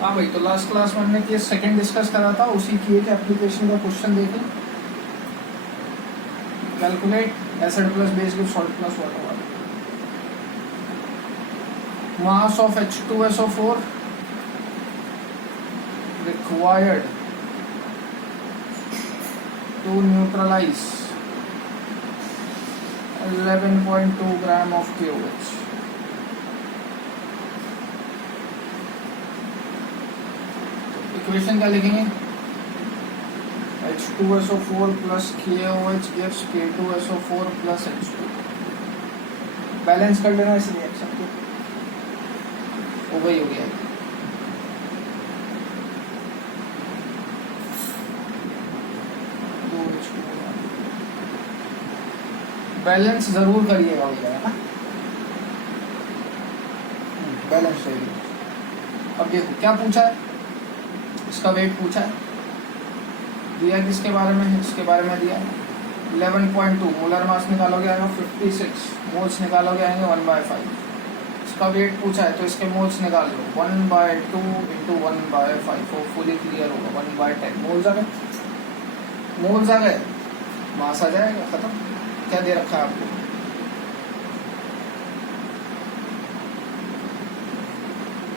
हाँ भाई, तो लास्ट क्लास में हमने केस सेकंड डिस्कस करा था, उसी की एक एप्लीकेशन का क्वेश्चन देखें। Calculate acid plus base give salt plus water. Mass of H2SO4 required to neutralize 11.2 gram of KOH. Equation क्या लिखेंगे? H2SO4 plus KOH gives K2SO4 plus H2। Balance कर लेना इस रिएक्शन को, हो गया। बैलेंस जरूर करिएगा भैया, है ना, बैलेंस चाहिए। अब देखो क्या पूछा है, इसका वेट पूछा है, दिया किसके बारे में है, इसके बारे में दिया 11.2। मोलर मास निकालोगे आएगा 56, मोल्स निकालोगे आएंगे 1/5। इसका वेट पूछा है तो इसके मोल्स निकाल लो, 1/2 इंटू 1/5, वो फुली क्लियर होगा। 1/10 मोल्स आ गए, मोल्स आ गए, मास आ जाएगा, खत्म। क्या दे रखा है आपको,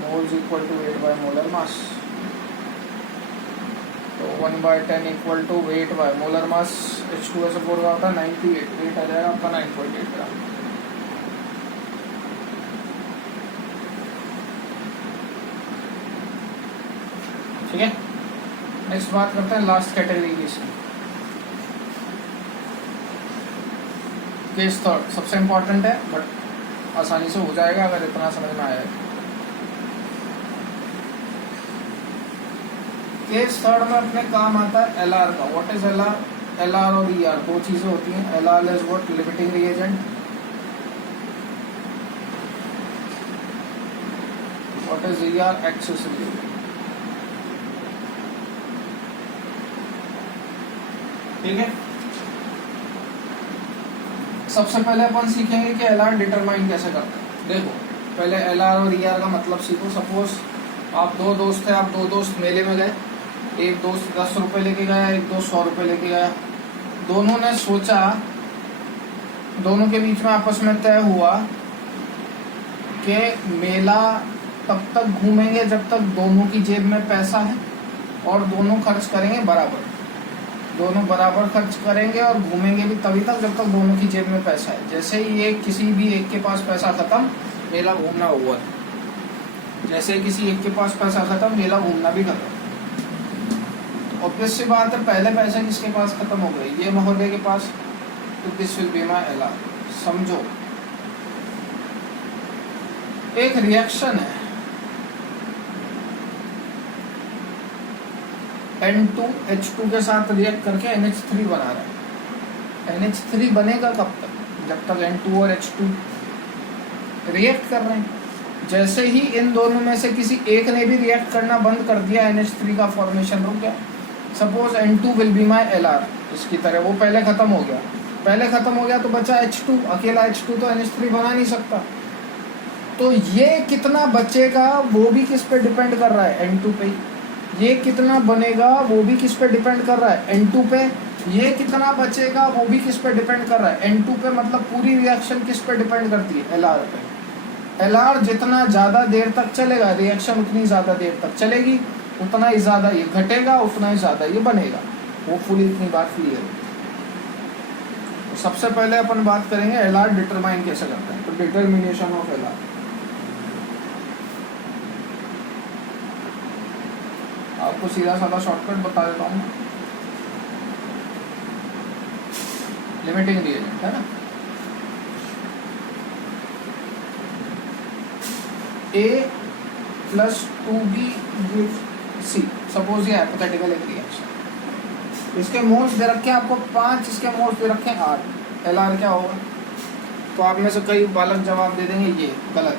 moles equal to weight by molar mass, तो 1/10 equal to weight by molar mass. H2SO4 का होता है 98, वेट आ जाएगा आपका 9.8 ग्राम। ठीक है, नेक्स्ट बात करते हैं लास्ट कैटेगरी की। इसमें केस थर्ड सबसे इम्पोर्टेंट है, बट आसानी से हो जाएगा अगर इतना समझ में आया। केस थर्ड में अपने काम आता है LR का। What is LR? LR और ER दो चीजें होती हैं। LR is what? Limiting reagent. What is ER? Access reagent. ठीक है, सबसे पहले अपन सीखेंगे कि LR डिटरमाइन कैसे करते हैं। देखो पहले LR और ER का मतलब सीखो। सपोज आप दो दोस्त हैं, आप दो दोस्त मेले में गए, एक दोस्त 10 रुपए लेके गया, एक दोस्त 100 रुपए लेके गया। दोनों ने सोचा, दोनों के बीच में आपस में तय हुआ कि मेला तब तक घूमेंगे जब तक दोनों की जेब में पैसा है, और दोनों खर्च करेंगे बराबर। दोनों बराबर खर्च करेंगे और घूमेंगे भी तभी तक जब तक दोनों की जेब में पैसा है। जैसे ही एक किसी भी एक के पास पैसा खत्म, मेला घूमना ओवर। जैसे ही किसी एक के पास पैसा खत्म, मेला घूमना भी खत्म। ऑब्वियस सी बात है, पहले पैसे किसके पास खत्म हो गए? ये महोदय के पास। तो this will be my LR। समझो, एक रिएक्शन है, N2H2 के साथ रिएक्ट करके NH3 बना रहा है। NH3 बनेगा कब तक? जब तक N2 और H2 रिएक्ट कर रहे हैं। जैसे ही इन दोनों में से किसी एक ने भी रिएक्ट करना बंद कर दिया, NH3 का फॉर्मेशन रुक गया। Suppose N2 will be my LR। इसकी तरह वो पहले खत्म हो गया, पहले खत्म हो गया तो बचा H2। अकेला H2 तो NH3 बना नहीं सकता। तो ये कितना बचेगा वो भी किस पे डिपेंड कर रहा है? N2 पे। ये कितना बनेगा वो भी किस पे डिपेंड कर रहा है? N2 पे। ये कितना बचेगा वो भी किस पे डिपेंड कर रहा है? N2 पे। मतलब पूरी रिएक्शन किस पे डिपेंड करती है? LR पे। LR जितना ज़्यादा देर तक चलेगा, रिएक्शन उतनी ज़्यादा देर तक चलेगी, उतना ही ज़्यादा ये घटेगा, उतना ही ज़्यादा ये बनेगा। होपफुली इतनी बात क्लियर है। तो सबसे पहले अपन बात करेंगे LR डिटरमाइन कैसे करते हैं। तो डिटर्मिनेशन ऑफ LR, आपको सीधा साधा शॉर्टकट बता देता हूँ। लिमिटिंग रिएजेंट है ना, A + 2B give C। Suppose ये हाइपोथेटिकल एक रिएक्शन, इसके मोल्स दे रखे हैं आपको 5, इसके मोल्स दे रखे हैं 8। LR क्या होगा? तो आप में से कई बालक जवाब दे देंगे ये गलत।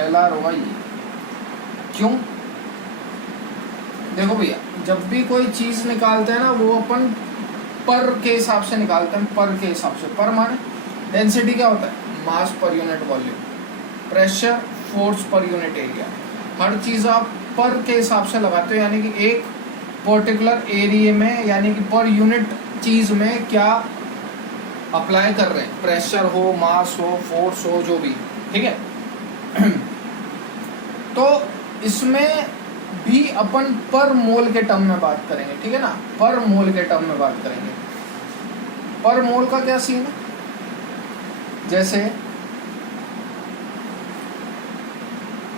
LR होगा ये। क्यों? देखो भैया, जब भी कोई चीज निकालते हैं ना, वो अपन पर के हिसाब से निकालते हैं। पर के हिसाब से, पर माने डेंसिटी क्या होता है? Mass per unit volume. Pressure, force per unit area, हर चीज़ आप पर के हिसाब से लगाते हो, यानी कि एक पर्टिकुलर एरिया में, यानी कि पर यूनिट चीज़ में क्या अप्लाई कर रहे हैं, प्रेशर हो, मास हो, फोर्स हो, जो भी, ठीक है। तो इसमें भी अपन पर मोल के टर्म में बात करेंगे, ठीक है ना, पर मोल के टर्म में बात करेंगे। पर मोल का क्या सीन है, जैसे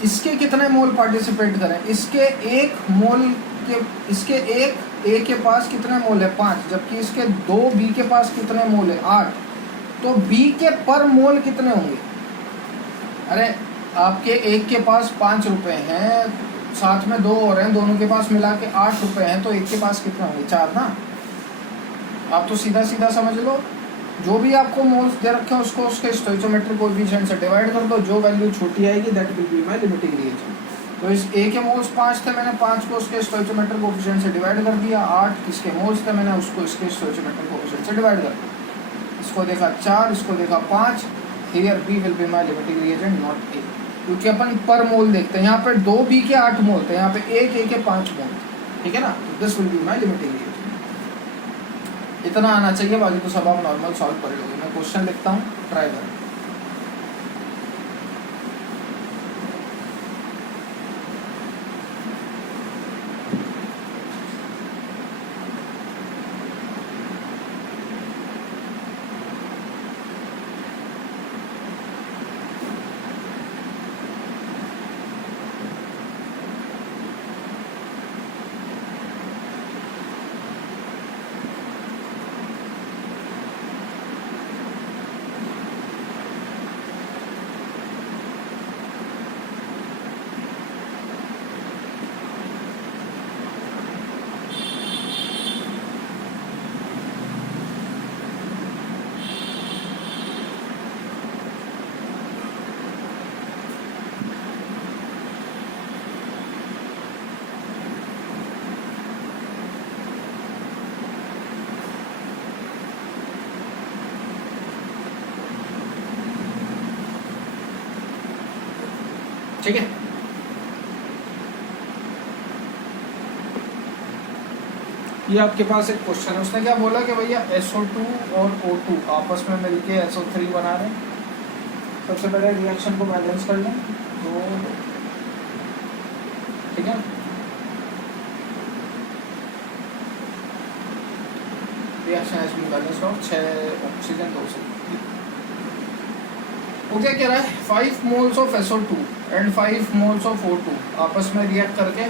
इसके कितने मोल पार्टिसिपेट करें, इसके एक मोल के, इसके एक ए के पास कितने मोल है 5, जबकि इसके 2 बी के पास कितने मोल है 8, तो बी के पर मोल कितने होंगे। अरे आपके एक के पास 5 रुपए हैं, साथ में 2 और हैं, दोनों के पास मिला के 8 रुपए हैं, तो एक के पास कितना होंगे 4 ना। आप तो सीधा सीधा समझ लो, जो भी आपको मोल्स दे रखे हैं उसको उसके स्टोइचोमेट्रिक कोएफिशिएंट से डिवाइड कर दो, जो वैल्यू छोटी आएगी that will be my limiting reagent. तो इस ए के मोल्स 5 थे, मैंने 5 को उसके स्टोइचोमेट्रिक कोएफिशिएंट से डिवाइड कर दिया, 8 इसके मोल्स थे, मैंने उसको इसके स्टोइचोमेट्रिक कोएफिशिएंट से डिवाइड कर दिया, इसको देखा 4, इसको देखा 5, here B will be my limiting reagent not A, क्योंकि अपन पर मोल देखते हैं, यहाँ पे 2 बी के 8 मोल थे, यहाँ पे एक ए के 5 मोल, ठीक है ना, तो this will be my limiting reagent. इतना आना चाहिए, बाकी तो सब आप नॉर्मल सॉल्व कर लोगे। मैं क्वेश्चन लिखता हूँ, ट्राई करें। ठीक है, ये आपके पास एक क्वेश्चन है, उसने क्या बोला कि भैया SO2 और O2 आपस में मिलके SO3 बना रहे हैं। सबसे पहले रिएक्शन को बैलेंस कर लें, तो ठीक है, reaction has been balanced out, 6 oxygen 2 से। वो क्या कह रहा है, 5 moles of SO2 and 5 moles of O2 आपस में रिएक्ट करके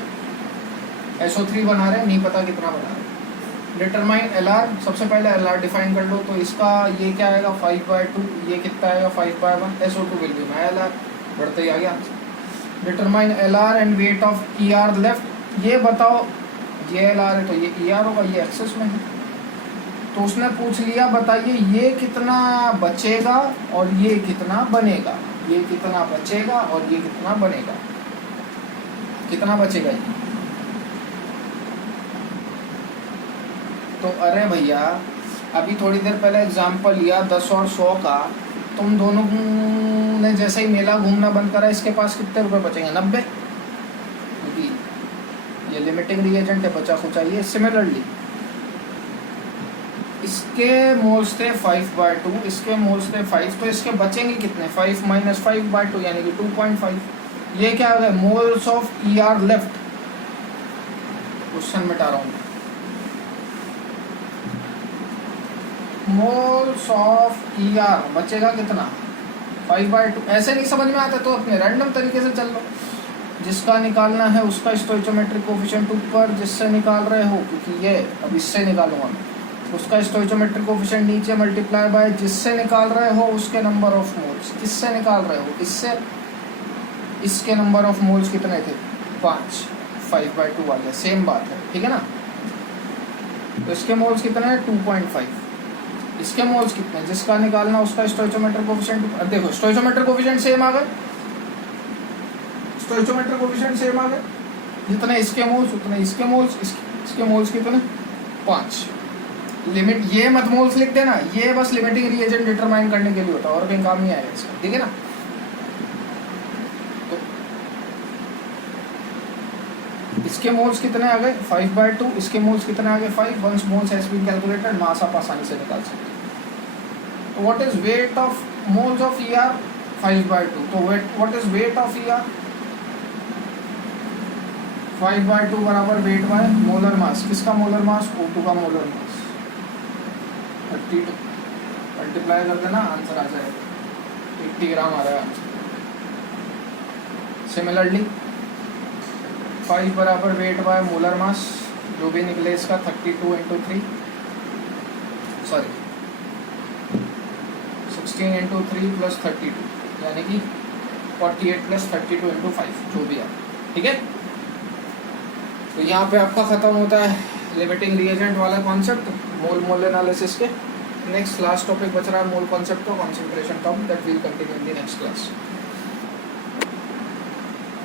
SO3 बना रहे हैं, नहीं पता कितना बना रहे हैं। डिटरमाइन LR, सबसे पहले LR डिफाइन कर लो, तो इसका ये क्या आएगा 5/2, ये कितना आएगा 5/1, SO2 will be my LR, बढ़ते ही आ गया। Determine LR and wait of ER left, ये बताओ, ये LR है तो ये ER होगा, ये एक्सेस में है, तो उसने पूछ लिया बताइए ये कितना बचेगा और ये कितना बनेगा, ये कितना बचेगा और ये कितना बनेगा, कितना बचेगा ये। तो अरे भैया अभी थोड़ी देर पहले एग्जाम्पल लिया 10 और 100 का, तुम दोनों ने जैसे ही मेला घूमना बंद करा, इसके पास कितने रुपए बचेंगे 90, क्योंकि ये लिमिटिंग रिएजेंट है, बचा खुचा ये। सिमिलरली इसके मोल्स थे 5/2, इसके मोल्स थे 5, तो इसके बचेंगे कितने 5 - 5/2 यानी कि 2.5। ये क्या है moles of ER left, question मिटा रहा हूँ, मोल्स ऑफ ER बचेगा कितना 5/2। ऐसे नहीं समझ में आता तो अपने रैंडम तरीके से चल लो, जिसका निकालना है उसका स्टोइचोमेट्रिक कोएफिशिएंट ऊपर, जिससे निकाल रहे हो, क्योंकि ये अब इससे निकालूंगा मैं, उसका स्टोइचोमेट्रिक कोएफिशिएंट नीचे मल्टीप्लाई बाय जिससे निकाल रहे हो उसके नंबर ऑफ मोल्स, किससे निकाल रहे हो इससे, इसके नंबर ऑफ मोल्स कितने थे 5, 5/2 आ गया, सेम बात है, ठीक है ना। तो इसके मोल्स कितने हैं 2.5, इसके मोल्स कितने, जिसका निकालना उसका स्टोइचोमेट्रिक कोएफिशिएंट, देखो स्टोइचोमेट्रिक कोएफिशिएंट सेम आ गए, स्टोइचोमेट्रिक कोएफिशिएंट सेम आ गए, जितने इसके मोल्स उतने इसके मोल्स, इसके मोल्स कितने 5। लिमिट ये मत मोल्स लिख देना, ये बस लिमिटिंग रिएजेंट डिटरमाइन करने के लिए होता है और कहीं काम नहीं आएगा इसका, ठीक है ना। इसके मोल्स कितने आ गए 5/2, इसके मोल्स कितने आ गए 5। Once moles has been calculated, mass आप आसानी से निकाल सकते हैं। तो what is weight of moles of ER 5/2। तो what is weight of ER 5/2 बराबर वेट बाय मोलर मास। किसका मोलर मास O2 का मोलर मास 32 मल्टीप्लाई कर देना आंसर आ जाएगा 80 ग्राम आ रहा है आंसर। सिमिलरली 5 बराबर वेट बाय मोलर मास जो भी निकले इसका 32 इंटू 3 सॉरी 16 इंटू 3 प्लस 32 यानी कि 48 प्लस 32 इंटू 5 जो भी है, ठीक है। तो यहाँ पे आपका खत्म होता है लिमिटिंग रिएजेंट वाला कॉन्सेप्ट मोल एनालिसिस के। नेक्स्ट लास्ट टॉपिक बच रहा है मोल कॉन्सेप्ट का, concentration term, that will continue in the next class.